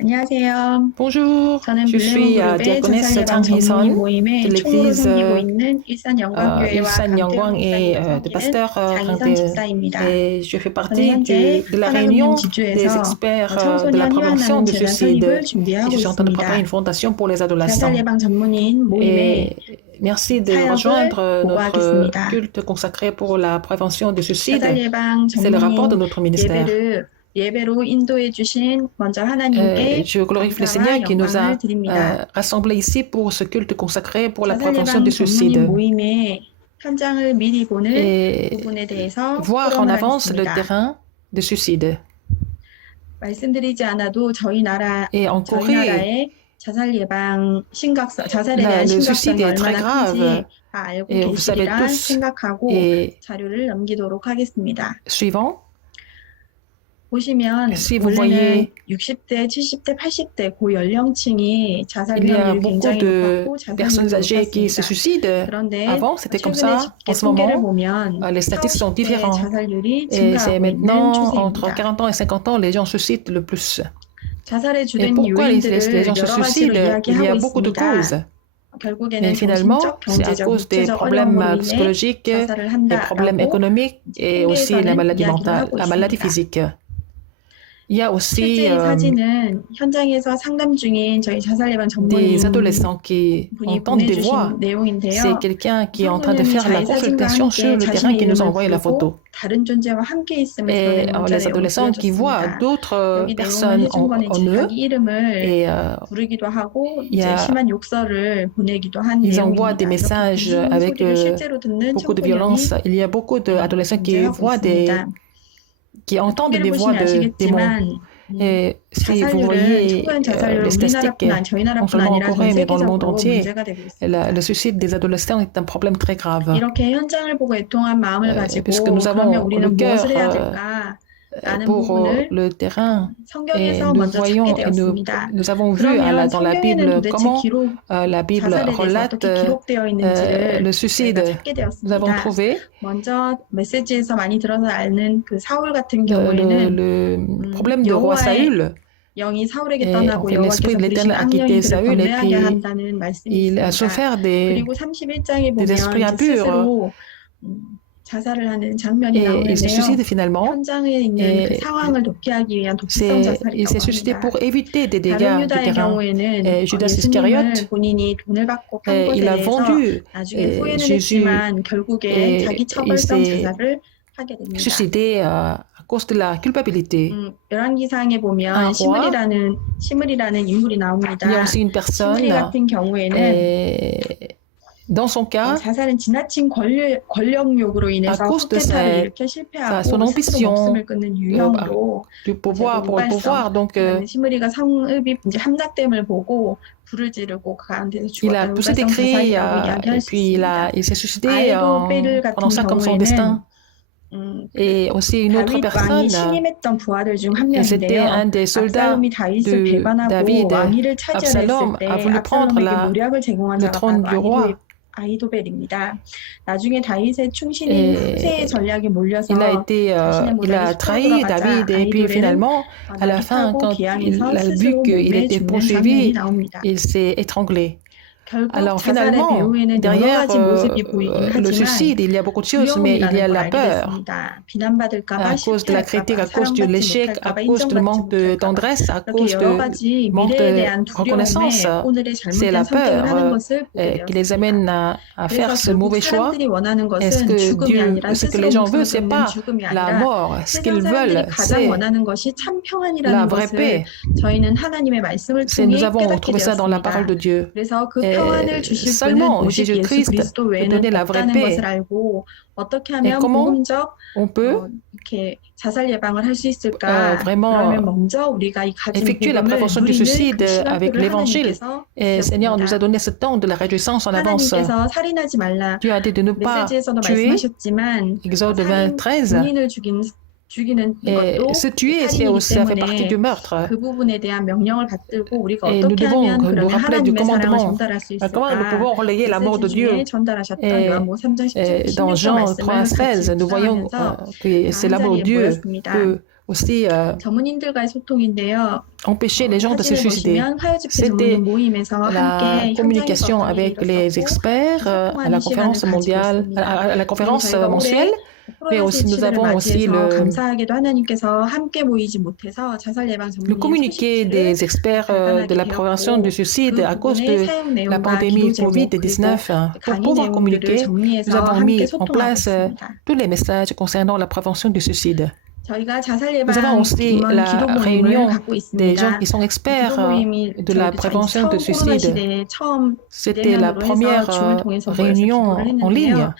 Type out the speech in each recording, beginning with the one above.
안녕하세요. Bonjour, 저는 je 블레몬 suis 그룹의 diaconesse 자살 예방 Tang 전문인 Hee-son de 모임의 총무로 l'église 섬기고 있는 일산 영광교회와 Ilsan 강태훈 Yangwang et 목사님을 de 섬기는 pasteur 장희선 집사입니다. et je fais 저는 partie 현재 de la 하나금융 réunion des 지주에서 experts de la 청소년 prévention 휴안하는 du 재단 설립을 suicide et je 준비하고 suis en train de préparer une 있습니다. fondation pour les 자살 adolescents. 예방 전문인 모임의 Et merci de 사역을 rejoindre notre 보고하겠습니다. culte consacré pour la prévention du 자살 suicide. 예방 C'est le rapport de 전문인 notre ministère. 예배로 인도해 주신 먼저 하나님께 Je glorifie le 감사와 Seigneur qui nous 영광을 a 드립니다. rassemblés ici pour ce culte consacré pour la 자살 prévention 예방 du 전문인 suicide 모임의 현장을 미리 보는 부분에 et 대해서 voir en 토론을 avance le 하겠습니다. terrain de suicide. 말씀드리지 않아도 Et en 저희 Corée, 나라의 자살에 대한 le suicide 심각성이 est très 얼마나 grave 큰지 다 알고 et vous savez 계시리라 tous. 생각하고 Et 자료를 넘기도록 하겠습니다. suivant, 보시면 si vous 원래는 voyez, 60대, 70대, 80대 고연령층이 자살 il y a 위험률이 beaucoup 굉장히 de 높았고 personnes 자살률도 âgées qui se 높았습니다. suicident. 그런데 Avant, c'était comme 최근에 ça. En 집계 ce 통계를 moment, 보면 les statistiques sont 40, 50대의 différentes. 자살률이 Et c'est 증가하고 있는 maintenant, entre 추세입니다. 40 ans et 50 ans, les gens se suicident le plus. 자살의 Et 주된 pourquoi les 요인들을 gens se 여러 가지로 suicident? Il y 이야기하고 a beaucoup de 있습니다. causes. 결국에는 Et finalement, 정신적, c'est à 경제적, cause des 육체적 problèmes 어려움으로 인해 psychologiques, 자살을 des problèmes 한다라고 économiques et aussi la 통계에서는 maladie 이야기를 mentale, 하고 la maladie 있습니다. physique. Il y a aussi 실제 이 사진은 현장에서 상담 중인 저희 자살 예방 des 전문인 adolescents qui 분이 entendent des voix. 보내주신 내용인데요. C'est quelqu'un qui est en train de 성도님이 faire la 자기 사진과 consultation sur 함께 le terrain 자신의 qui nous a 이름을 envoyé la 부르고 photo. 다른 존재와 함께 있음을 Et 드러낸 문자 les 내용을 adolescents qui voient 보여줬습니다. d'autres 여기 내용을 personnes 해준 거는 en eux 자기 이름을 et 부르기도 하고 il y 이제 a, 심한 욕설을 보내기도 한 ils envoient des 내용입니다. 이렇게 messages 무슨 avec 소리를 실제로 듣는 beaucoup de 청소년이 violence. Il y a beaucoup d'adolescents qui 존재하고 voient 있습니다. qui entendent 통계를 des voix 보시면 de démons. 아시겠지만 Et si vous 자살률은 voyez 청소년 자살률은 les statistiques, 우리나라뿐 저희 non 나라뿐 seulement en 아니라 전 Corée, mais dans le monde 세계적으로 entier, 문제가 되고 있습니다. le suicide des adolescents est un problème très grave. 이렇게 현장을 보고 애통한 마음을 Puisque 가지고 nous 그러면 avons le 우리는 cœur 무엇을 해야 될까? 라는 pour 부분을 le terrain et 성경에서 nous 먼저 찾게 voyons et 되었습니다. nous avons vu 그러면 dans la 성경에는 Bible 도대체 comment la Bible 자살에 대해서 relate 어떻게 기록되어 있는지를 le 저희가 suicide. 찾게 Nous avons 되었습니다. trouvé 먼저 메시지에서 많이 들어서 아는 그 사울 같은 le 경우에는 problème de roi 여호와의 Saül. 영이 사울에게 Et 떠나고 l'esprit 여호와께서 de 부리신 l'Éternel a 악령이 quitté 그를 Saül et 번뇌하게 puis 한다는 말씀이 il a 있습니다. souffert 그리고 31장에 des esprits 보면 이제 impurs 스스로 자살을 하는 장면이 et il se 나오는데요. suicide finalement. 현장에 있는 그 상황을 돕기 위한 독성 Il 자살이라고 s'est suicidé 합니다. pour éviter des 다른 dégâts du 유다의 terrain. 경우에는 Judas 예수님을 Iscariote, 본인이 돈을 받고 판 것에 il a 대해서 vendu 나중에 후회는 Jésus 했지만 결국에 et 자기 il 처벌성 s'est 자살을 하게 됩니다. suicidé à cause de la culpabilité. 열왕기상에 보면 시므리라는 인물이 Il y a 나옵니다. aussi une 시므리 personne, 같은 경우에는 dans son cas, 자살은 지나친 권력욕으로 à 인해서 cause de 쿠데타를 일으켜 실패하고 son 스스로 ambition 목숨을 끊는 유형으로 du pouvoir pour le pouvoir, donc 시므리가 성읍이 이제 함락됨을 보고 불을 지르고 그 가운데서 il a 죽었다. poussé des cris 자살이라고 이야기할 et 수 puis 있습니다. il s'est suicidé 아이도벨 같은 prenant ça comme son 경우에는 destin. Et aussi une autre 다윗 왕이 personne, 신임했던 부하들 중 한 et c'était 명인데요. un des soldats 압살롬이 다윗을 de 배반하고 David. 왕위를 차지하려 Absalom 했을 a 때 voulu prendre 압살롬에게 모략을 제공한 le 자가 trône 바로 du roi. 아히도벨입니다. 나중에 다윗의 충신인 후세의 전략에 몰려서 il a trahi David et puis finalement, à la fin, quand il a vu qu'il était poursuivi, il s'est étranglé. Alors finalement, derrière le suicide, il y a beaucoup de choses, mais il y a la peur. À cause de la critique, à cause de l'échec, à cause du manque de tendresse, à cause du manque de reconnaissance, c'est la peur qui les amène à faire ce mauvais choix. Et ce que les gens veulent, c'est pas la mort. Ce qu'ils veulent, c'est la vraie paix. Nous avons trouvé ça dans la parole de Dieu. Seulement Jésus-Christ peut donner la vraie paix. Et comment on peut vraiment effectuer la prévention du suicide avec l'Évangile? Et Seigneur nous a donné ce temps de la réjouissance en avance. Dieu a dit de ne pas tuer, Exode 23. Et se tuer, ça fait partie du meurtre. Et nous devons nous rappeler du commandement. Comment nous pouvons relayer l'amour de Dieu? Et dans Jean 3,16, nous voyons que c'est l'amour de Dieu aussi 전문인들과의 소통인데요. empêcher les gens de se 사진을 suicider. 보시면 화요집회 C'était 전문인 모임에서 la 함께 현장에서 communication 어떤 일이 avec les 일었었고 experts à la 소통하는 시간을 conférence 가지고 mondiale, 있습니다. à la 그리고 conférence 저희가 mensuelle, 올해 mais 코로나 aussi nous 시대를 avons aussi 맞이해서 감사하게도 하나님께서 함께 모이지 못해서 자살 예방 le 전문인 communiqué 소식지를 des experts de la prévention du 발간하게 suicide 되었고 à 그 cause 부분의 de 사용 la 내용과 pandémie 기도 제목 그리고 COVID-19. Pour 강의 pouvoir 내용들을 communiquer, nous 정리해서 avons 함께 mis en 소통하고 place 있습니다. tous les messages concernant la prévention du suicide. 저희가 자살 Nous avons 예방 aussi 임원 la 기도 모임을 réunion 갖고 des gens 있습니다. qui sont experts 기도 모임이 de la prévention de 처음 코로나 suicide. 시대에 처음 C'était la 비대면으로 première 해서 줌을 통해서 모여서 réunion 기도를 en ligne 했는데요.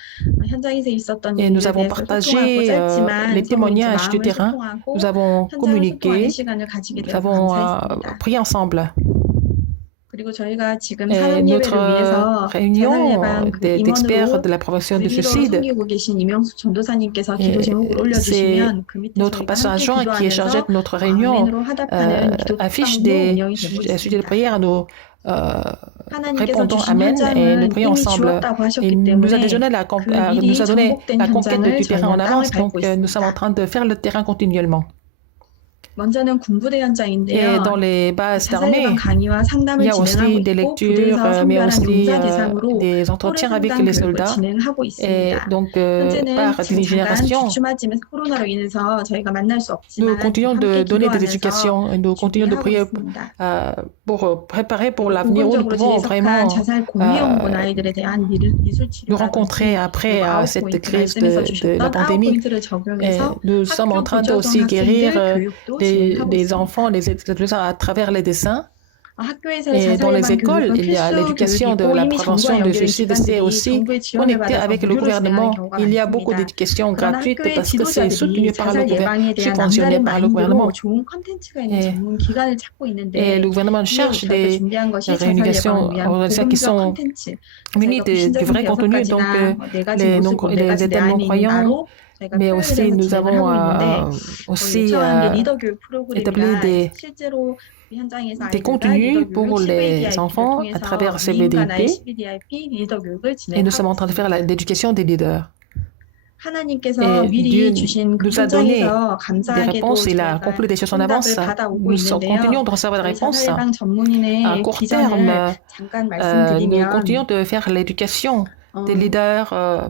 현장에서 있었던 et nous 일들에 avons 대해서 소통하고 partagé 짧지만 les 서로 이제 témoignages du 마음을 terrain. 소통하고 Nous avons 현장을 소통하는 communiqué, 시간을 가지게 nous 되어서 avons 감사했습니다. prié ensemble. 그리고 저희가 지금 Et 사랑 예배를 notre 위해서 자살 réunion 예방 그 d'experts 임원으로 de la prévention du 리더로 suicide, 섬기고 계신 이명숙 전도사님께서 기도 et 제목을 c'est 올려주시면 그 밑에 notre 저희가 pasteur 함께 adjoint qui est chargé 기도하면서 de notre réunion 아멘으로 화답하는 기도 affiche 톡방도 des 운영이 되고 sujets de 있습니다. prière. Nous 하나님께서 répondons 주신 Amen et nous 현장은 prions 이미 ensemble. 주었다고 Il 하셨기 nous a 때문에 donné 그 nous 일이 a donné 정복된 la conquête 현장을 du terrain en 저희는 땅을 avance, donc 밟고 nous sommes en 있습니다. train de faire le terrain continuellement. 먼저는 군부대 Et 현장인데요. dans les bases 자살 예방 d'armée, 강의와 il 상담을 y a 진행하고 aussi des 있고 부대에서 lectures, mais 선별한 aussi 용사 대상으로 des 또래 entretiens avec 상담 les 교육을 soldats. 진행하고 Et 있습니다. donc, 현재는 par 지금 잠깐 génération, 주춤하지만 코로나로 인해서 저희가 만날 수 nous 없지만 continuons 함께 de donner des 기도하면서 éducations et nous continuons de 준비하고 prier 있습니다. pour préparer pour l'avenir où nous 공공적으로 pouvons 재해석한 vraiment 자살 공유에 온 아이들에 대한 미술 nous rencontrer 치료라든지 après 그리고 아홉 cette 포인트 crise 말씀에서 de la 주셨던 아홉 pandémie. 포인트를 Et 적용해서 nous sommes en 학교 train de 고교중 aussi guérir 학생들 교육도 진행하고 des 있습니다. enfants, des adolescents à travers les dessins. 학교에서의 Et dans 자살 les 예방 écoles, 교육은 il y a 필수 l'éducation de 교육이고 la 이미 정부와 prévention du 연결된 suicide. C'est 기관들이 aussi 정부의 지원을 connecté 받아서 avec le 무료로 진행하는 gouvernement. 경우가 Il y a beaucoup 많습니다. d'éducation 그러나 gratuite 학교의 parce que c'est soutenu 지도자들이 par le 자살 예방에 gouvernement, 대한 subventionné 남다른 par le 마인드로 gouvernement. 좋은 컨텐츠가 있는 Et, 전문 기관을 찾고 et 있는데 le gouvernement 이에 cherche 저희가 des 준비한 것이 자살 organisations 예방을 위한 organisations qui 복음적 sont 컨텐츠 munis 저희가 du 불신자 vrai 상태 contenu, donc 6가지나 네 가지 les, 모습, 네 les 가지 états non 내안이 있는 croyants, 나로 저희가 mais 표현을 aussi 해서 nous 진행을 avons 하고 있는데 aussi 요청한 게 리더 교육 établi 프로그램이라 실제로 현장에서 des 아이들과 contenus 리더 pour 교육을 les CVDIP를 enfants à 통해서 travers 미인과 나의 CBDIP CVDIP 리더 교육을 et nous sommes 진행하고 en train de faire 있습니다. l'éducation des leaders. 하나님께서 Et 미리 Dieu 주신 그 nous a donné 현장에서 des 감사하게도 réponses, il a 저희가 compris des choses en avance. 응답을 받아오고 Nous 있는데요. continuons de recevoir des 저희 réponses. 자살 예방 À 전문인의 court 비전을 terme, 잠깐 nous 말씀드리면 continuons de faire l'éducation des leaders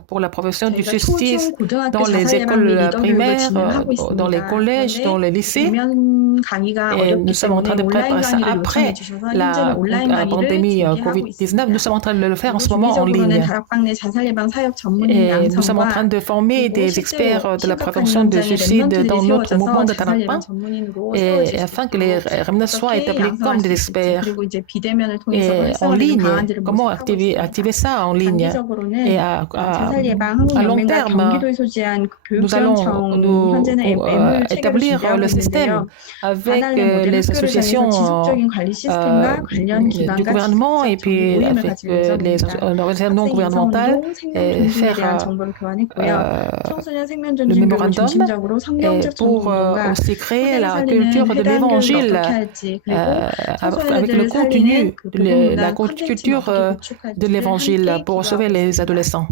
pour la prévention du 저희가 suicide 초중 고등학교 dans les 자살 예방 및 écoles 리더 교육을 primaires, 진행하고 dans les 있습니다. collèges, dans les 그런데 lycées. 대면 강의가 Et nous 어렵기 sommes en train 때문에 de 온라인 préparer ça 강의를 요청해 après 주셔서 현재는 온라인 la 강의를 pandémie 준비하고 COVID-19. Nous 있습니다. sommes en train de le faire en 그리고 ce moment en 주기적으로는 ligne. 다락방 내 자살 예방 사역 전문인 Et nous sommes en train 양성과 de former 그리고 des 실제로 experts de la 심각한 prévention du 현장에 suicide 랩런트들이 dans notre mouvement 세워져서 de 자살 예방 Tarakpan. 전문인으로 Et 세워질 수 afin que les 있도록 remnants soient 어떻게 établis comme 양성할 des 수 있을지 experts. 그리고 이제 비대면을 통해서 Et en 활성화되는 ligne, 방안들을 comment 모색하고 있습니다. activer ça en ligne. Et 장기적으로는 à 자살 예방 long 한국연맹과 terme, 경기도에 소재한 그 nous allons 교육지원청이 현재는 M을 체계로 établir 준비하고 le système 있는데요. avec 아날렘 모델 les 학교를 향해서 associations 지속적인 관리 시스템과 관련 du 기관과 gouvernement et 지속적 정기 puis 모임을 avec 가질 les 예정입니다. organisations non 학생 gouvernementales 인성운동, 생명 et 존중에 대한 faire 정보를 교환했고요. 청소년 생명 le 존중 교육을 mémorandum 중심적으로 et 성경적 pour 전공과 aussi créer 초대를 la 살리는 culture de 회당 교육을 l'évangile 어떻게 할지 그리고 avec le 청소년들을 contenu, 살리는 그 복음 la 문화 콘텐츠를 culture 어떻게 de 구축할지를 l'évangile 함께 pour sauver 기도하고 les 있습니다. adolescents.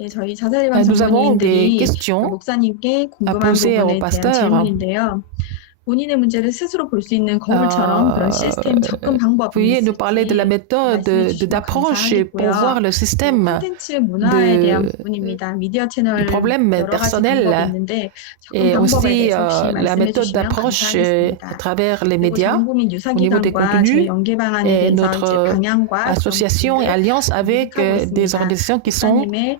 네, 저희 자살 예방 Nous avons des 전문의들이 questions 목사님께 à 궁금한 poser au 부분에 대한 pasteur. 질문인데요. 본인의 문제를 스스로 볼 수 있는 거울처럼 그런 시스템 접근 방법이 Veuillez nous parler de la 있을지 méthode 말씀해 주시면 d'approche pour voir 감사하겠고요. le système 콘텐츠 문화에 대한 de, 부분입니다. 미디어 du 채널 problème 여러 가지 방법이 personnel 있는데 접근 et 방법에 aussi 대해서 혹시 la 말씀해 méthode 주시면 d'approche à 감사하겠습니다. travers les 그리고 médias 전국민 au niveau des 유사기관과 저희 contenus 연계 방안에 et 대해서 이제 notre 방향과 그런 association et 부분들 alliance avec 하고 des 있습니다. organisations qui sont 목사님의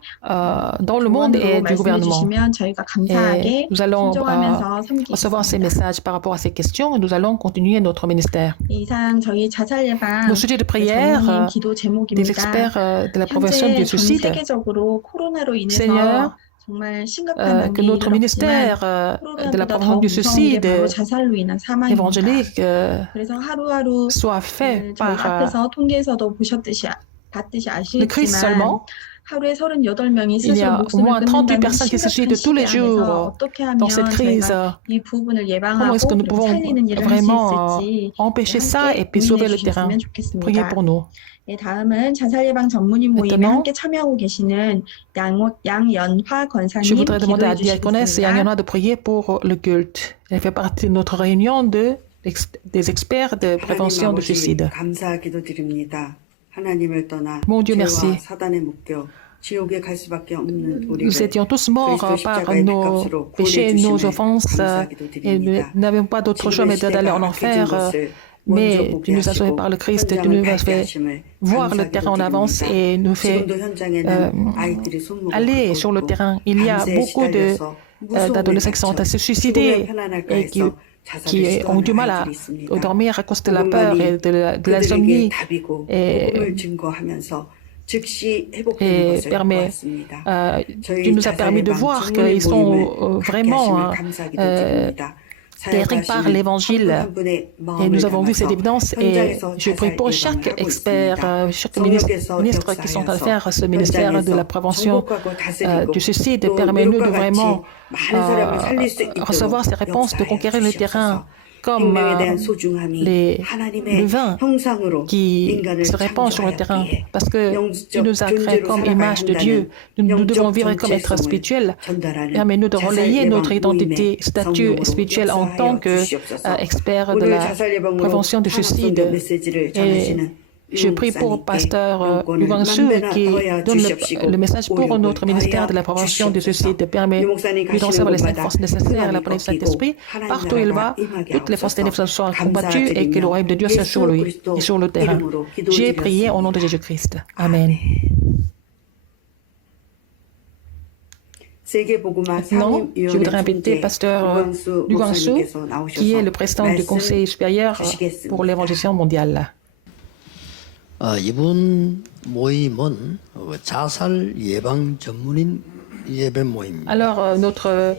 dans le monde 조언으로 et du 말씀해 gouvernement. 주시면 저희가 Et 감사하게 nous allons 순종하면서 recevoir ces 섬기겠습니다. messages par rapport à ces questions et nous allons continuer notre ministère. 이상 저희 자살 예방 Nos sujets de prière 전문인 기도 des 제목입니다. experts de la prévention 현재 du 전 suicide. 세계적으로 코로나로 인해서 Seigneur, 정말 심각한 que 단계에 notre 이르렀지만 ministère de la 코로나보다 더 prévention du 무서운 게 바로 suicide 자살로 인한 사망입니다. évangélique 그래서 하루하루 soit fait 저희 par 앞에서 통계에서도 봤듯이 le Christ 아시겠지만 seulement. 하루에 38명이 Il y 스스로 a au 목숨을 moins 38 끊는다는 personnes qui se 심각한 suicident tous les 시대 안에서 jours 어떻게 dans cette 하면 crise. 저희가 이 부분을 Comment est-ce que 예방하고 nous 그리고 pouvons 살리는 일을 할 수 vraiment 있을지 empêcher ça et 함께 puis 고민해 sauver le terrain? 주셨으면 Priez pour 좋겠습니다. nous. 네, 다음은 자살 예방 전문인 모임에 Maintenant, 함께 참여하고 계시는 양연화 je 권사님 voudrais demander à 기도해 Diaconesse et à 주시겠습니다. Niana de prier pour le culte. Elle fait partie de notre réunion des experts de 하나님 prévention du 아버지 suicide. 감사 기도드립니다. 하나님을 떠나 Mon Dieu, 죄와 merci. 사단에 묶여 지옥에 갈 수밖에 없는 Nous 우리를 étions tous morts 그리스도 par 십자가의 nos 피값으로 péchés, 구원해 nos 주심을 offenses, 감사 et nous 기도드립니다. n'avions pas d'autre choix mais 지금의 d'aller en 시대가 악해진 enfer. 것을 먼저 Mais 보게 tu nous as sauvés 하시고 par le Christ, tu 현장을 nous as 밝게 fait 하심을 voir le 감사 terrain en avance 기도드립니다. et nous fait 지금도 현장에는 아이들이 손목을 aller 긁고 sur le 있고 terrain. Il y a 밤새 beaucoup 시달려서 무서움에 d'adolescents qui sont 갇혀 se 죽으면 suicider 편안할까 et 해서 자살을 qui ont du 시도하는 mal à 아이들이 있습니다. dormir à cause de la peur et de 그들에게 l'insomnie 답이고 et, 복음을 증거하면서 즉시 회복되는 et 것을 permet, 보았습니다. tu nous as permis de voir qu'ils sont vraiment guéris par l'évangile. Et nous avons vu cette évidence et je prie pour chaque expert, chaque ministre qui sont à faire ce ministère de la prévention du suicide. Permets-nous de vraiment recevoir ces réponses, de conquérir le terrain comme le vin qui se répand sur le terrain. Parce que tu nous as créés comme image de Dieu. Nous devons vivre comme êtres spirituels. Permets-nous de relayer notre identité, statut spirituel en tant qu'expert de la prévention du suicide. Et je prie pour Pasteur Yuvansu qui donne le message pour notre ministère de la prévention du suicide. Permet-nous de recevoir les 5 forces nécessaires à la présence du Saint-Esprit. Partout où il va, toutes les forces ténèbres soient combattues et que le royaume de Dieu soit sur lui et sur le terrain. J'ai prié au nom de Jésus-Christ. Amen. Maintenant, je voudrais inviter Pasteur Yuvansu, qui est le président du Conseil supérieur pour l'évangélisation mondiale. 이번 모임은 자살 예방 전문인 예배 모임입니다. Alors, notre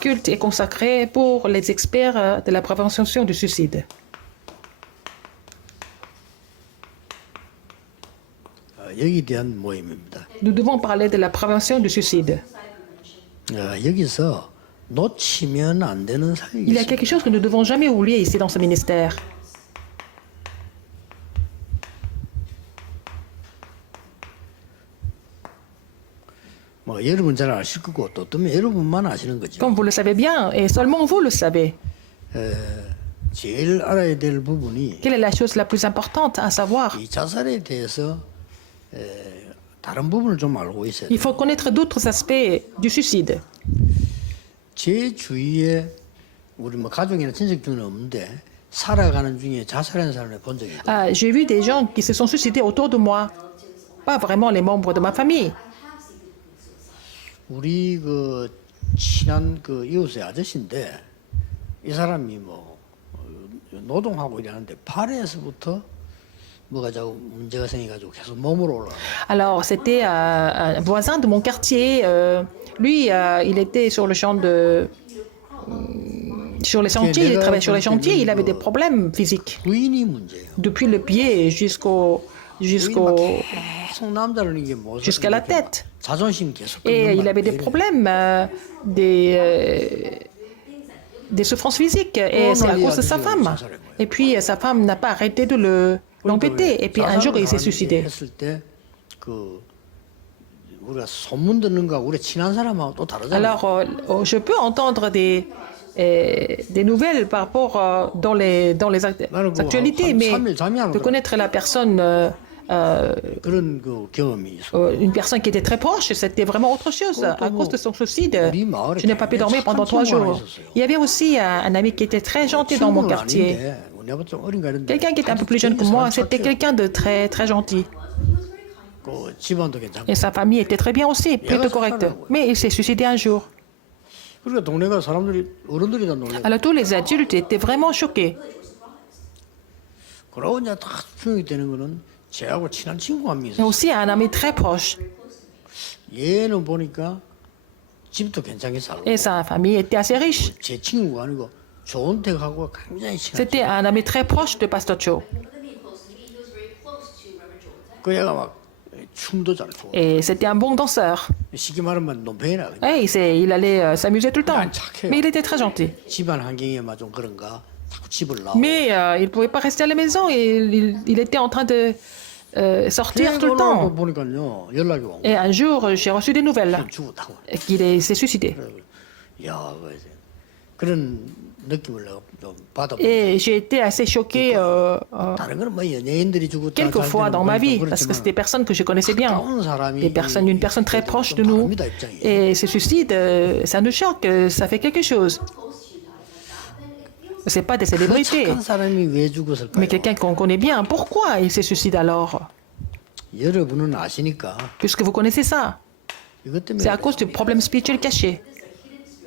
culte est consacré pour les experts de la prévention du suicide. 여기에 대한 모임입니다. Nous devons parler de la prévention du suicide. 여기서 놓치면 안 되는 사역이 Il y a 있습니다. quelque chose que nous ne devons jamais oublier ici dans ce ministère. 여러분 잘 아실 거고 또 어쩌면 여러분만 아시는 거죠. Comme vous le savez bien, et seulement vous le savez, 제일 알아야 될 부분이 quelle est la chose la plus importante à savoir? 이 자살에 대해서 다른 부분을 좀 알고 있어야 Il 돼요. faut connaître d'autres aspects du suicide. 제 주위에 우리 가족이나 친척 중에는 없는데 살아가는 중에 자살하는 사람을 본 적이 있어요. J'ai vu des gens qui se sont suicidés autour de moi. Pas vraiment les membres de ma famille. 우리 친한 이웃의 아저씨인데 이 사람이 노동하고 일하는데 팔에서부터 뭐가 자꾸 문제가 생겨가지고 계속 몸으로 올라. Alors, c'était un voisin de mon quartier. Lui, il était sur le champ sur les sentiers, il travaillait sur les chantiers, il avait des problèmes physiques. 부인이 문제예요. Depuis le pied jusqu'à la tête. 자존심 계속. Et il avait des problèmes, des souffrances physiques, et c'est à cause de sa femme. Et puis sa femme n'a pas arrêté de l'embêter. Et puis un jour, il s'est suicidé. Alors, je peux entendre des nouvelles par rapport dans les actualités, mais de connaître la personne, une personne qui était très proche, c'était vraiment autre chose. À cause de son suicide, je n'ai pas pu dormir pendant 3 jours. Il y avait aussi un ami qui était très gentil dans mon quartier. Quelqu'un qui était un peu plus jeune que moi, c'était quelqu'un de très, très gentil. Et sa famille était très bien aussi, plutôt correcte. Mais il s'est suicidé un jour. Alors tous les adultes étaient vraiment choqués. Et aussi un ami très proche. Et sa famille était assez riche. C'était un ami très proche de Pasteur Cho. 춤도 잘 추고. Et c'était un bon danseur. 쉽게 말하면 논팽이라. Et il allait s'amuser tout le temps. Mais il était très gentil. 집안 환경이 좀 그런가. 자꾸 집을 나오고. Mais il ne pouvait pas rester à la maison. Il était en train de sortir tout le temps. 보니까요 연락이 온 Et un jour, j'ai reçu des nouvelles 죽었다고. s'est suicidé. 야, 그런 느낌을 내가 좀 받아. Et j'ai été assez choquée 다른 거는 뭐 연예인들이 죽었다. quelquefois dans ma vie, parce que c'était des personnes que je connaissais bien. Des personnes, une personne très proche de nous. Et ce suicide, ça nous choque, ça fait quelque chose. Ce n'est pas des célébrités, 착한 사람이 왜 죽었을까요? mais quelqu'un qu'on connaît bien. Pourquoi il se suicide alors? 여러분은 아시니까 Puisque vous connaissez ça. 이것 때문에 C'est à cause du problème spirituel caché.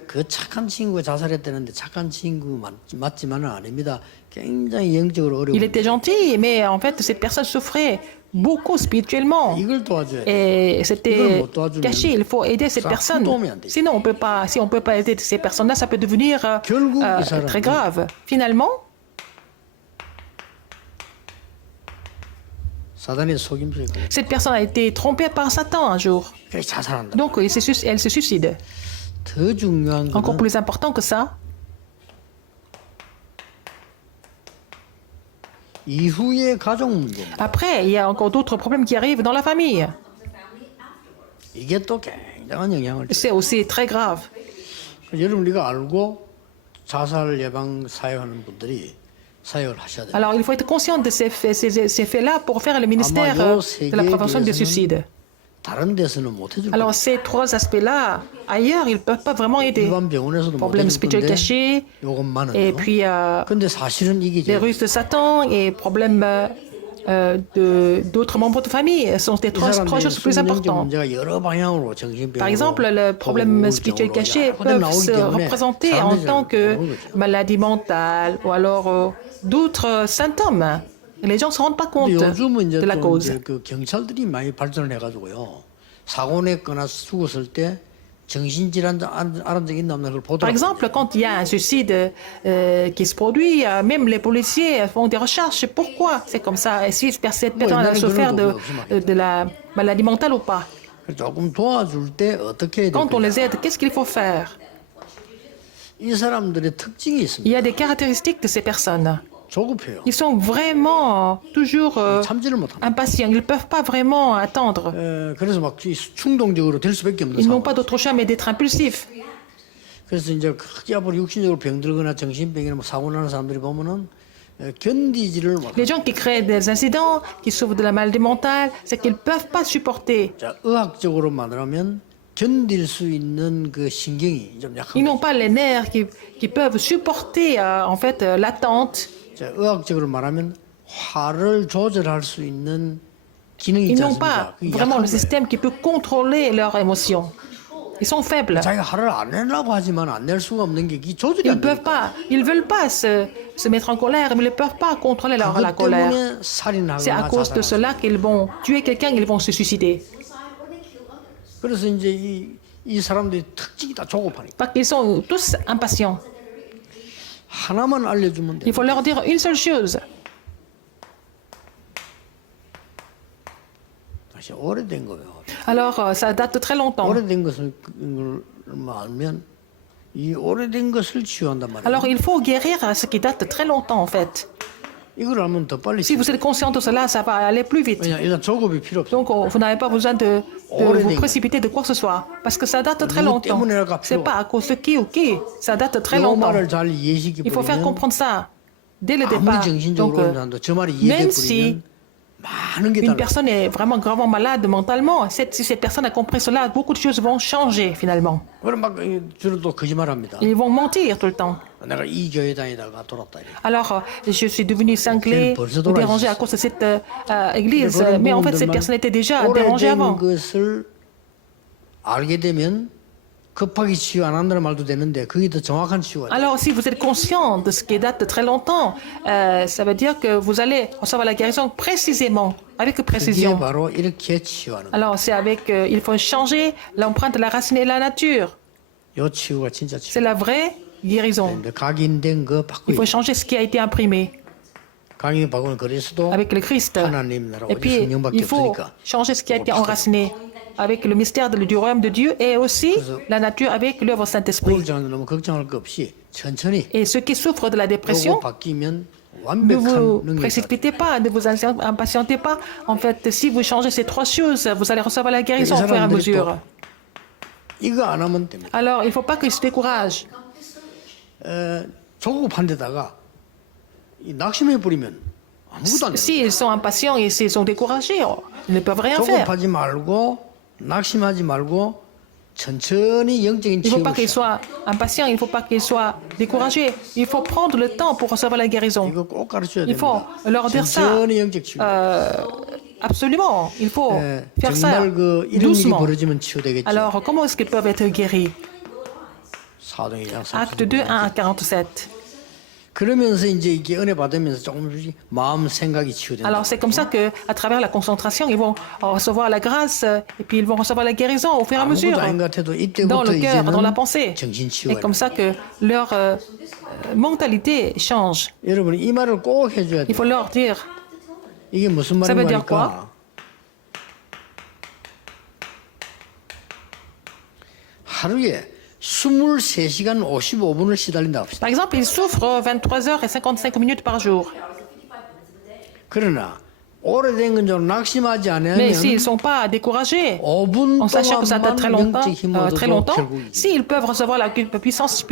그 착한 친구가 자살했다는데 착한 친구 맞지만은 아닙니다. 굉장히 영적으로 어려운. Il était gentil, mais en fait, cette personne souffrait beaucoup spirituellement. 이걸 도와줘야 돼. Et c'était caché. Il faut aider cette personne. Sinon, on peut pas. Si on peut pas aider ces personnes-là, ça peut devenir très grave. Finalement, 사단의 속임수에 걸려. cette personne a été trompée par Satan un jour. 그래서 자살한다. Donc, elle se suicide. 더 중요한 Encore 거는 plus important que ça, 이후의 가족 문제입니다. après, il y a encore d'autres problèmes qui arrivent dans la famille. 이게 또 굉장한 영향을 줘요. C'est aussi très grave. 여러분 우리가 알고 자살 예방 사역하는 분들이 사역을 하셔야 돼요. Alors, il faut être conscient de ces faits-là pour faire le ministère de la prévention du suicide. 다른 데서는 못 해줄 거예요. Alors, ces trois aspects-là, ailleurs, ils ne peuvent pas vraiment aider. 일반 병원에서도 못 Problèmes 해줄 spirituels 건데 cachés, 요것만은요. et puis 근데 사실은 이게 les ruses de Satan et problèmes d'autres membres de famille sont les trois choses plus importantes. 문제가 여러 방향으로 정신병으로 Par exemple, le problème spirituel caché peut se représenter en tant que maladie mentale ou alors d'autres symptômes. Et les gens ne se rendent pas compte 근데 요즘은 이제 de la 또 cause. 이제 그 경찰들이 많이 발전을 해가지고요. 사고 냈거나 죽었을 때 정신질환 알은 적 있나 없나 그걸 Par 보더라고요. exemple, quand il y a un suicide qui se produit, même les policiers font des recherches. Pourquoi c'est comme ça? Est-ce que cette personne a souffert de la maladie mentale ou pas? 조금 도와줄 때 어떻게 해야 Quand on les 될까? aide, qu'est-ce qu'il faut faire? 이 사람들의 특징이 Il 있습니다. y a des caractéristiques de ces personnes. 조급해요. Ils sont vraiment toujours 참지를 못합니다. impatients. Ils ne peuvent pas vraiment attendre. 그래서 막 충동적으로 될 수밖에 없는 Ils n'ont 상황. pas d'autre choix mais d'être impulsifs. 그래서 이제 크게 앞으로 육신적으로 병들거나 정신병이나 뭐 사고 나는 사람들이 보면은 견디지를 못. Les gens qui créent des incidents, qui souffrent de la maladie mentale, c'est qu'ils ne peuvent pas supporter. 자, 의학적으로 말하면 견딜 수 있는 그 신경이 좀 약한 Ils 거죠. n'ont pas les nerfs qui peuvent supporter en fait l'attente. 자, 의학적으로 말하면 화를 조절할 수 있는 기능이 Ils 있지 n'ont pas 않습니까? 그게 vraiment 약한 le 거예요. système qui peut contrôler leurs émotions. Ils sont faibles. 자기가 화를 안 내려고 하지만 안 낼 수가 없는 게 이 조절이 Ils 안 ne peuvent 되니까. pas, ils veulent pas se mettre en colère, mais ils ne peuvent pas contrôler la 그것 colère. 때문에 C'est à 살인하거나 cause de 자살하거나. cela qu'ils vont tuer quelqu'un, ils vont se suicider. 그래서 이제 이 사람들이 특징이 다 조급하니까 Parce qu'ils sont tous impatients. 하나만 알려주면 돼. Il faut leur dire une seule chose. 다시 오래된 거예요. Alors, ça date de très longtemps. 오래된 것을 알면 이 오래된 것을 치유한단 말이에요. Alors, il faut guérir ce qui date de très longtemps, en fait. 이걸 알면 더 빨리. Si vous êtes conscient de cela, ça va aller plus vite. 왜냐 일단 조급이 필요 없어. Donc, vous n'avez pas besoin de vous précipiter de quoi que ce soit. Parce que ça date de très longtemps. C'est pas à cause de qui ou qui. Ça date de très 이 longtemps. 말을 잘 이해시켜 Il faut faire 버리면 comprendre ça dès le 아무리 départ. 정신적으로 Donc, 어려운 사람도 저 말이 même 이해돼 si 버리면 많은 게 une 달라. personne est vraiment gravement malade mentalement, si cette personne a compris cela, beaucoup de choses vont changer finalement. 그럼 막 주로 또 거짓말합니다. Ils vont mentir tout le temps. 내가 이 교회 다니다가 돌았다. 이래. Alors, je suis devenu cinglé ou dérangé à cause de cette église. Mais en fait, cette personne était déjà dérangée 오래된 avant. 것을 알게 되면 급하게 치유 안 한다는 말도 되는데 그게 더 정확한 치유가 돼. Alors, si vous êtes conscient de ce qui date de très longtemps, ça veut dire que vous allez recevoir la guérison précisément, avec 그게 précision. 바로 이렇게 치유하는 거예요. Alors, c'est avec, il faut changer l'empreinte de la racine et la nature. 이 치유가 진짜 C'est 치유. la vraie guérison. 각인된 거 바꾸고 Il faut changer ce qui a été imprimé. 강의 바꾸는 그리스도 avec le Christ. 하나님 나라 Et 오직 puis, 성령밖에 il faut 없으니까. changer ce qui a été enraciné avec le mystère du royaume de Dieu et aussi la nature avec l'œuvre Saint-Esprit. 우울증은 너무 걱정할 거 없이 천천히 Et ceux qui souffrent de la 요거 dépression, 바뀌면 ne 완벽한 vous 능력이 précipitez pas, ne vous impatientez pas. En fait, si vous changez ces trois choses, vous allez recevoir la guérison au fur et à mesure. 이거 안 하면 됩니다. Alors, il ne faut pas qu'ils se découragent. 조급한 데다가 이 낙심해 버리면 아무것도 안 돼요. S'ils sont impatients et s'ils sont découragés, ils ne peuvent rien faire. 조급하지 말고 낙심하지 말고 천천히 영적인 Il ne faut 치유를 pas qu'ils soient impatients, il ne faut pas qu'ils soient découragés. Il faut prendre le temps pour recevoir la guérison. 이거 꼭 가르쳐야 Il faut 됩니다. leur dire ça. 천천히 영적 치유. Absolument, il faut faire ça 정말 그 이런 일이 doucement. 벌어지면 치유되겠죠. Alors, comment est-ce qu'ils peuvent être guéris? 사도행전 1장 Acte 2, 1 à 47. 그러면서 이제 이게 은혜 받으면서 조금씩 마음 생각이 치유된다. Alors, c'est comme ça qu'à travers la concentration, ils vont recevoir la grâce et puis ils vont recevoir la guérison au fur et à mesure 아무것도 아닌 것 같아도 dans 이때부터 le cœur, dans la 이제는 pensée. 정신 Et 치유가 comme ça que leur mentalité change. 여러분 이 말을 꼭 해줘야 Il 돼요. faut leur dire, 이게 무슨 Ça veut 말인가 dire quoi? 하니까 하루에 23시간 55분을 시달린다 합시다. par exemple, ils souffrent 23 heures et 55 minutes par jour. 그러나 오래된 건 좀 낙심하지 않으면 Mais s'ils ne sont pas découragés, 5분 en sachant que ça date très 동안만 longtemps, 영적 힘 얻어도 très longtemps, 결국 이깁니다. s'ils peuvent recevoir la puissance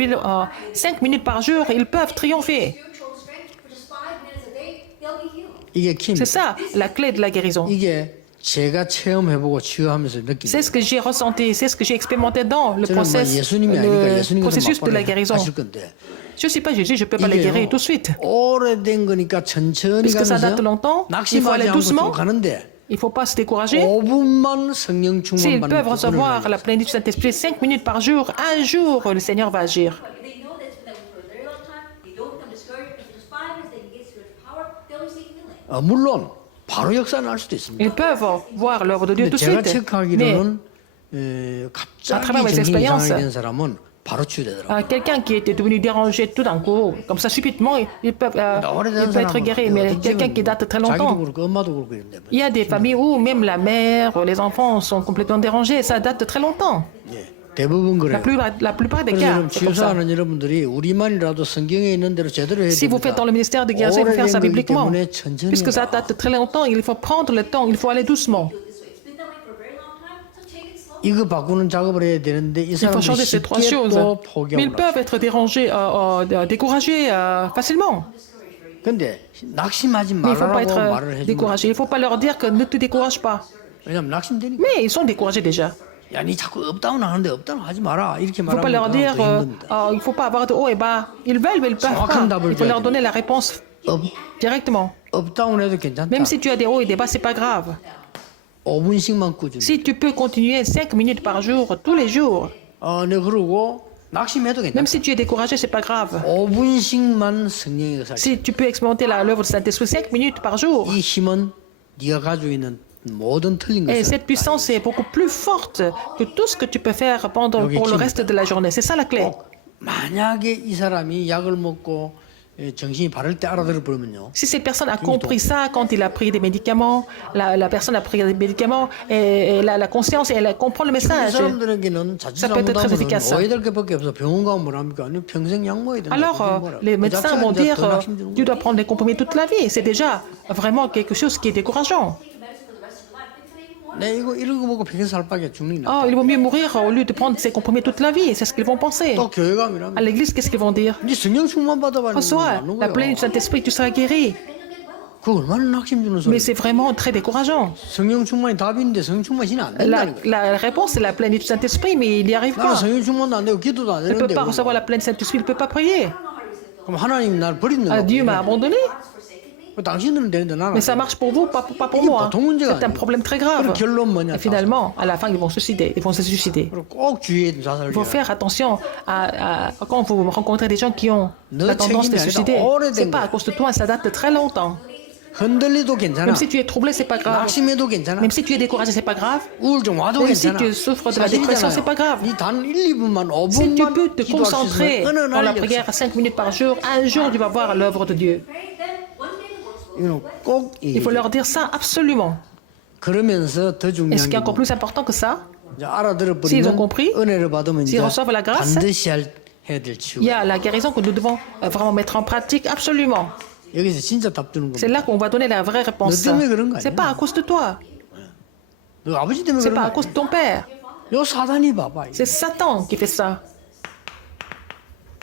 5 minutes par jour, ils peuvent triompher. spiritual strength for just 5 minutes a day, they'll be healed. 이게 킴. C'est ça la clé de la guérison. 이게 제가 체험해보고 치유하면서 느낀 C'est ce que j'ai ressenti, c'est ce que j'ai expérimenté dans le 저는 뭐 processus 예수님이 아니까 예수님께서 de la 막판에 guérison. 하실 건데 Je ne suis pas Jésus, je ne peux pas les guérir tout de suite. 오래된 거니까 천천히 Puisque ça 가면서 date longtemps, il faut aller 낙심하지 않고 doucement. 쭉 가는데 Il ne faut pas se décourager. 5분만 성령 충만 S'ils 받는 peuvent 그 recevoir 은혜를 la plénitude du Saint-Esprit 5 minutes par jour, un jour, le Seigneur va agir. They know that's been for a very long time. They don't become discouraged. If just 5 minutes they can get spiritual power, they'll receive healing. 물론 바로 역사 날 수도 있습니다. Ils peuvent voir l'œuvre de Dieu tout 근데 de 제가 suite. Mais 체크하기로는 à travers mes 갑자기 정신 expériences, 이상하게 된 사람은 바로 치유되더라고요. quelqu'un qui était devenu dérangé tout d'un coup, comme ça subitement, il peut être guéri. Mais quelqu'un qui date très 자기도 longtemps, 그렇고 엄마도 그렇고 이런데 il y a des familles où même la mère, les enfants sont complètement dérangés. Ça date de très longtemps. 예, 대부분 그래요. La plupart des 그래서 cas, 여러분 c'est comme ça. 치유사하는 여러분들이 우리만이라도 성경에 있는 대로 제대로 해야 Si vous faites 됩니다. dans le ministère de guérison, il faut faire ça 오래된 거기 bibliquement. 때문에 천천히 Puisque ça 해라. date de très longtemps, il faut prendre le temps, il faut aller doucement. It's been that way for a very long time, so take it slow. 이거 바꾸는 작업을 해야 되는데 이 Il faut 사람들이 changer ces trois 쉽게 choses. 또 Mais ils 포기하고 peuvent être dérangés, découragés facilement. 근데 낙심하지 Mais il ne faut pas 말라고 말을 être 해주면 découragé. Il ne faut pas leur dire que ne te décourage pas. 왜냐면 낙심되니까 Mais ils sont découragés déjà. 야, 니 자꾸 업다운 하는데 업다운 하지 마라 이렇게 Il ne faut pas leur 말하면 dire, 더 힘듭니다. il ne faut pas avoir de haut et bas. Ils veulent, mais ils ne peuvent 정확한 pas. 답을 Il faut 줘야 leur 돼요. donner la réponse directement. 업다운해도 괜찮다. Même si tu as des hauts et des bas, ce n'est pas grave. 5분씩만 꾸준히. Si tu peux continuer 5 minutes par jour, tous les jours, 네 그러고 낙심해도 même 괜찮다. si tu es découragé, ce n'est pas grave. 5분씩만 성령의 역사를. Si tu peux expérimenter l'œuvre du Saint-Esprit 5 minutes par jour, 이 힘은 네가 가지고 있는 모든 틀린 et 것을 cette puissance est beaucoup plus forte que tout ce que tu peux faire pour le reste de la journée. C'est ça la clé. 꼭 만약에 이 사람이 약을 먹고 정신이 바를 때 알아들어 버리면요. Si cette personne a compris ça quand il a pris des médicaments, la personne a pris des médicaments et la conscience et elle comprend le 이 message. 사람들에게는 Ça peut être très 자칫잘못하면 efficace. 오해될 것밖에 없어. 병원 가면 뭐랍니까? 아니 평생 약 먹어야 된다. Alors, les médecins vont dire, tu dois prendre des comprimés toute la vie. C'est déjà vraiment quelque chose qui est décourageant. 네 이거 이런 거 먹고 평생 살 바에 죽는 Oh, il vaut mieux mourir au lieu de prendre ces comprimés toute la vie. C'est ce qu'ils vont penser. 또 교회 가면 À l'église, qu'est-ce qu'ils vont dire? 네 성령 충만 받아봐야 Reçois la plénitude du Saint-Esprit, tu seras guéri. 그 얼마나 낙심 주는 소리. Mais c'est vraiment très décourageant. 성령 충만이 답인데 성령 충만이 안 된다는 거야. La réponse, c'est la plénitude du Saint-Esprit, mais il n'y arrive 나는 pas. 성령 충만도 안 되고 기도도 안 Il ne peut 되는데 pas recevoir la plénitude du Saint-Esprit, il ne peut pas prier. 그럼 하나님 날 버리는 Ah, 거야. Dieu m'a abandonné. 당신들은 되는데 나는 Mais ça marche pour vous, pas pour moi. C'est un problème très grave. 결론 뭐냐? Et finalement, à la fin, ils vont se suicider. 그리고 꼭 주의해 자살을. Il faut faire attention quand vous rencontrez des gens qui ont la tendance de se suicider. C'est pas à cause de toi, ça date de très longtemps. 흔들리도 괜찮아. Même si tu es troublé, c'est pas grave. 낙심해도 괜찮아. Même si tu es découragé, c'est pas grave. 우울증 와도 Même si 괜찮아. tu souffres de la dépression, c'est pas grave. 단 1, 2분만 Si tu 5분만 peux te concentrer 어느 dans la 날 prière 역사. 5 minutes par jour, un jour tu vas voir l'œuvre de Dieu. Pray, then one day the works will 이거는 꼭 Il faut leur dire ça absolument. 그러면서 더 Et 중요한 ce qui 게 est encore plus important que ça, 이제 S'ils ont 알아들어버리면 compris, 은혜를 받으면 s'ils 이제 reçoivent la grâce, 반드시 해야 될 il y 치유가 a la guérison que nous devons vraiment mettre en pratique absolument. 여기서 진짜 답 주는 C'est 겁니다. là qu'on va donner la vraie réponse. 너 때문에 그런 거 C'est 아니야? pas à cause de toi, 너 아버지 때문에 c'est 그런 pas à 거 cause de ton père. 아니야? 요 사단이 봐봐. C'est Satan qui fait ça.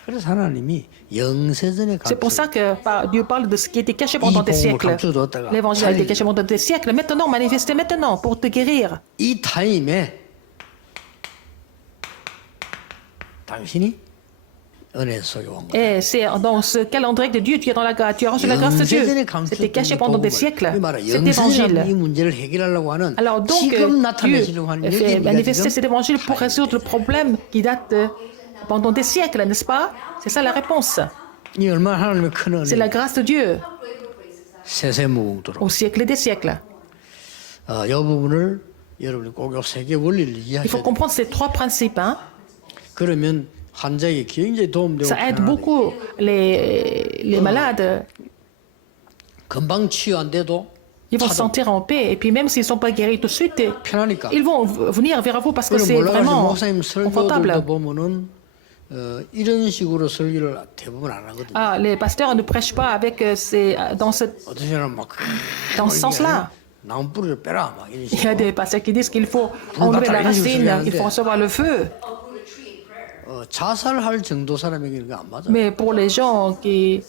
그래서 하나님이 영세전에 C'est pour ça que Dieu parle de ce qui était caché 이 pendant des 복음을 siècles. 감춰뒀다가 L'évangile a été caché pendant des siècles. Maintenant, manifesté maintenant pour te guérir. 이 타임에 당신이 은혜 속에 온 거야. Et c'est dans ce calendrier de Dieu, tu es dans la grâce, tu as reçu la grâce de Dieu. 영세전에 C'était caché 감춰둔 pendant des 복음을 siècles, 이 말은 cet 영세전에 이 évangile. 문제를 해결하려고 하는 Alors donc, 지금 Dieu 나타내시려고 하는 fait 여기가 manifester 지금 cet évangile pour résoudre le problème qui date pendant des siècles, n'est-ce pas? C'est ça la réponse. 이 얼마나 하나님의 큰 C'est la 은혜 grâce de Dieu 세세무궁토록 au siècle des siècles. 이 부분을 여러분이 꼭 요 세 개 원리를 Il faut 이해하셔야 돼요. comprendre ces trois principes. Hein. 그러면 환자에게 굉장히 도움되고 Ça aide 편안하다. beaucoup les malades. 금방 치유 안 돼도 Ils vont se sentir en paix. Et puis même s'ils ne sont pas guéris tout de suite, 편하니까. ils vont venir vers vous parce que 그럼 c'est 몰라가지고 vraiment 목사님 confortable. 설교들도 보면은 이런 식으로 설교를 대부분 안 하거든요. Ah, les pasteurs ne prêchent pas avec dans ce 어떤 사람은 막 dans ce sens-là. 나무 뿌리를 빼라 막 이런 Il y a 식으로. des pasteurs qui disent qu'il faut enlever la racine, il faut recevoir le feu. 자살할 정도 사람에게는 그거 안 맞아. Mais pour les gens qui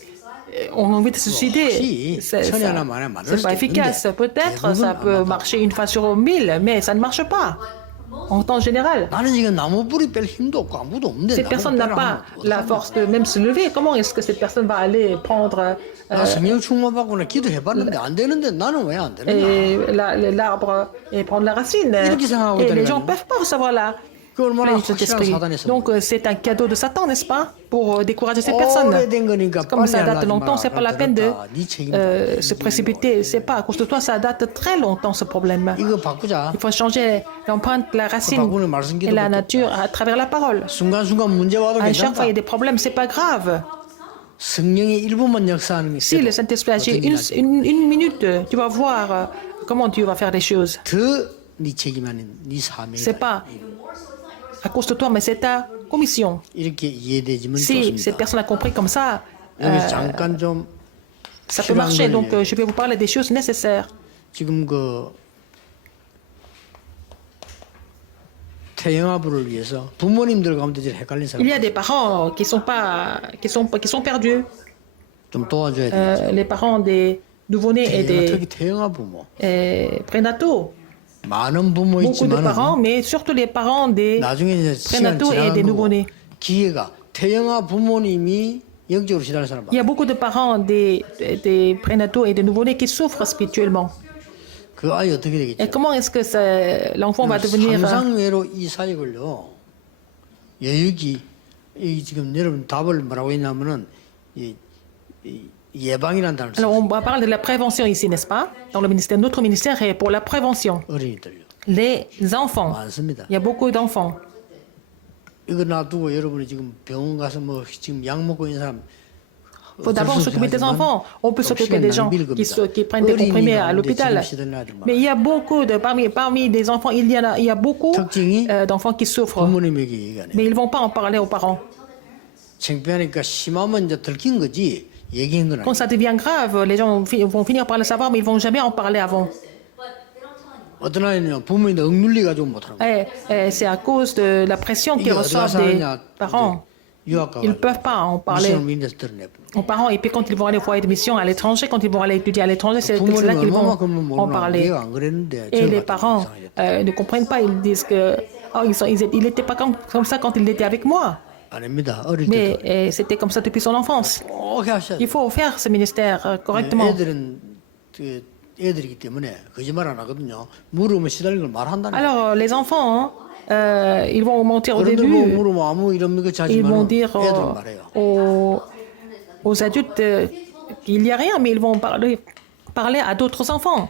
ont envie de se suicider, 혹시 천에 하나 만에 만들 c'est pas 수도 efficace. 있는데 Peut-être 대부분 ça 안 peut 맞아. marcher une fois sur 1000, mais ça ne marche pas en temps général. 나는 지금 나무 뿌리 뺄 힘도 없고 아무도 없는데 Cette 나무 personne n'a 빼라 pas 하면 la force de même se lever. Comment est-ce que cette personne va aller prendre 나 성령 충만 받고나 기도해봤는데 안 되는데 나는 왜 안 되는가? l'arbre et prendre la racine? 이렇게 생각하고 Et les gens 있다니까요. ne peuvent pas recevoir la 그 얼마나 plénitude 확실한 d'esprit. 사단의 선물. Donc c'est un cadeau de Satan, n'est-ce pas, pour décourager ces personnes. 오래된 거니까 Comme 빨리 ça date 하려지 longtemps, 마라. c'est pas la peine de 네 책임이다. se précipiter. C'est pas à cause de toi, ça date très longtemps ce problème. 이거 바꾸자. Il faut changer l'empreinte, la racine 바꾸는 말씀 et la 기도부터. nature à travers la parole. 순간순간 문제 와도 À chaque 괜찮다. fois, il y a des problèmes, c'est pas grave. 성령의 일부만 역사하는 게 Si le Saint-Esprit agit une minute, tu vas voir comment Dieu va faire les choses. 더네 책임 아닌 네 사명이다. C'est pas à cause de toi, mais c'est ta commission. 이렇게 이해되지면 Si cette 좋습니다. personne a compris comme ça, 여기 잠깐 좀 ça peut 필요한 marcher. 걸 Donc, je vais vous parler des choses nécessaires. 지금 그 태영아부를 위해서 부모님들 가운데 제일 헷갈린 Il y 사람 a des parents qui sont perdus. 좀 도와줘야 돼. Les parents des nouveau-nés et 특히 des 태영아 부모 prénataux. 많은 부모 Beaucoup de parents, 있지만 mais surtout les parents des 나중에 이제 시간 prénataux et des 지나간 거고 nouveau-nés. 기회가 태영아 부모님이 영적으로 시달리는 사람 Il y a beaucoup de parents des prénataux et des nouveau-nés qui souffrent spirituellement. 그 아이 어떻게 Et 되겠죠? comment est-ce que l'enfant va devenir... 상상외로 이 사역을요 여육이 이 지금 여러분 답을 뭐라고 했냐면은 이 예방이라는 단어를 Alors, 써요. on va parler de la prévention ici, n'est-ce pas? Dans le ministère, notre ministère est pour la prévention. 어린이들요 Les enfants. 많습니다. Il y a beaucoup d'enfants. 이거 놔두고 여러분이 지금 병원 가서 뭐 지금 약 먹고 있는 사람 Il faut d'abord s'occuper des enfants. On peut s'occuper des gens qui prennent des comprimés à l'hôpital. Mais il y a beaucoup parmi des enfants, il y a beaucoup d'enfants qui souffrent. 부모님에게 얘기 안 해. Mais ils ne vont pas en parler aux parents. 창피하니까 심하면 이제 들킨 거지 얘기한 건 Quand 아니야. ça devient grave, les gens vont finir par le savoir, mais ils ne vont jamais en parler avant. 어떤 아이는 부모님도 억눌리 가지고 못하는 거야. Et c'est à cause de la pression qu'ils 이게 어디 reçoivent 가서 des 하느냐 parents. 유학 Ils ne 가가지고 peuvent pas en parler 미션을 민에서 드러내버려. aux parents. Et puis quand ils vont aller au foyer de mission à l'étranger, quand ils vont aller étudier à l'étranger, c'est là 부모님은 qu'ils vont 얼마만큼은 en 모르나 parler. 얘가 안 그랬는데 Et les 저를 parents 이상하게 ne comprennent pas. Ils disent que il n'était pas comme ça quand il était avec moi. 아닙니다. 어릴 Mais 때도 c'était comme ça depuis son enfance. 꼭 하셔야 Il 돼. faut faire ce ministère correctement. 애들은 그 애들이기 때문에 거짓말 안 하거든요. 물으면 시달리는 걸 말한다는 거예요. Alors, les enfants, ils vont mentir au 어른들 뭐 début. 물으면 아무 이런 거 Ils vont 하지만 dire 애들은 말해요. aux adultes qu'il n'y a rien, mais ils vont parler à d'autres enfants.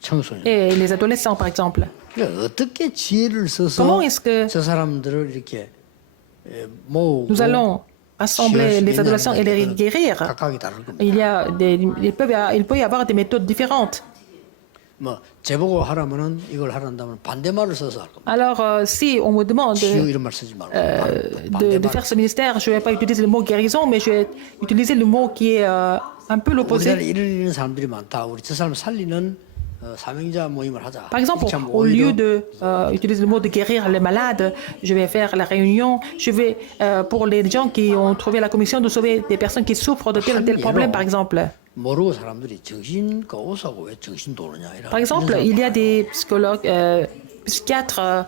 청소년. Et les adolescents, par exemple. 그러니까 어떻게 지혜를 써서 Comment est-ce que 저 사람들을 이렇게 모으고 nous allons rassembler les adolescents et les guérir. 각각이 다를 겁니다. Il peut y avoir des méthodes différentes. 뭐 제보고 하라면은 이걸 하란다면 반대말을 써서 할 겁니다. Alors, si on me demande 치유 이런 말 쓰지 말고 de faire ce ministère, je ne vais pas utiliser le mot guérison, mais je vais utiliser le mot qui est un peu 우리나라에 l'opposé. 이런 사람들이 많다. 우리 저 사람 살리는 사명자 모임을 하자. Par exemple, 이렇게 하면 au lieu 오히려 de utiliser le mot de guérir les malades, je vais faire la réunion. Je vais, pour les gens qui ont trouvé la commission, de sauver des personnes qui souffrent de tel ou tel problème, par exemple. 모르고 사람들이 정신과 오사고 왜 정신 도느냐 이런. Par exemple, il y a des psychologues, psychiatres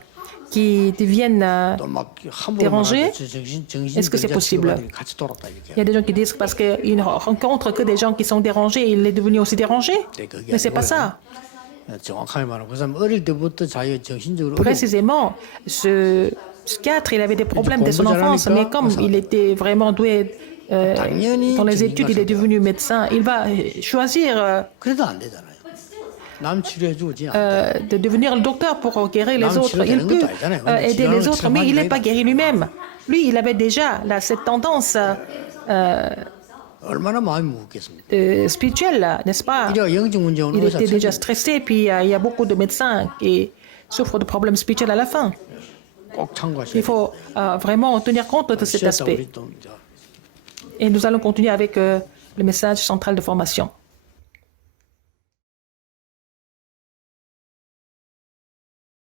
qui deviennent 또막 함부로 dérangés. 말하는데 정신 Est-ce que c'est possible? 치료받으니 같이 돌았다 이렇게. Il y a des gens qui disent que parce qu'ils ne rencontrent que des gens qui sont dérangés, il est devenu aussi dérangé. Mais c'est pas ça. 정확하게 말하면 그 사람 어릴 때부터 자기 정신적으로 Précisément, ce psychiatre, il avait des problèmes dès son enfance, mais comme il était vraiment doué dans les études, il est devenu médecin. Il va choisir 그래도 안 되잖아요. 남 치료해주고 지금 de devenir le docteur pour guérir les autres. Il peut aider les autres, mais il n'est pas guéri lui-même. Lui, il avait déjà cette tendance 얼마나 마음이 무겁겠습니까? spirituelle, n'est-ce pas? 이제 영적 문제 오는 Il 의사 était déjà stressé, puis il y a beaucoup de médecins qui souffrent de problèmes spirituels à la fin. 꼭 참고하셔야 Il faut vraiment tenir compte de cet 쉬었다 aspect. 우리 또 이제 Et nous allons continuer avec le message central de formation.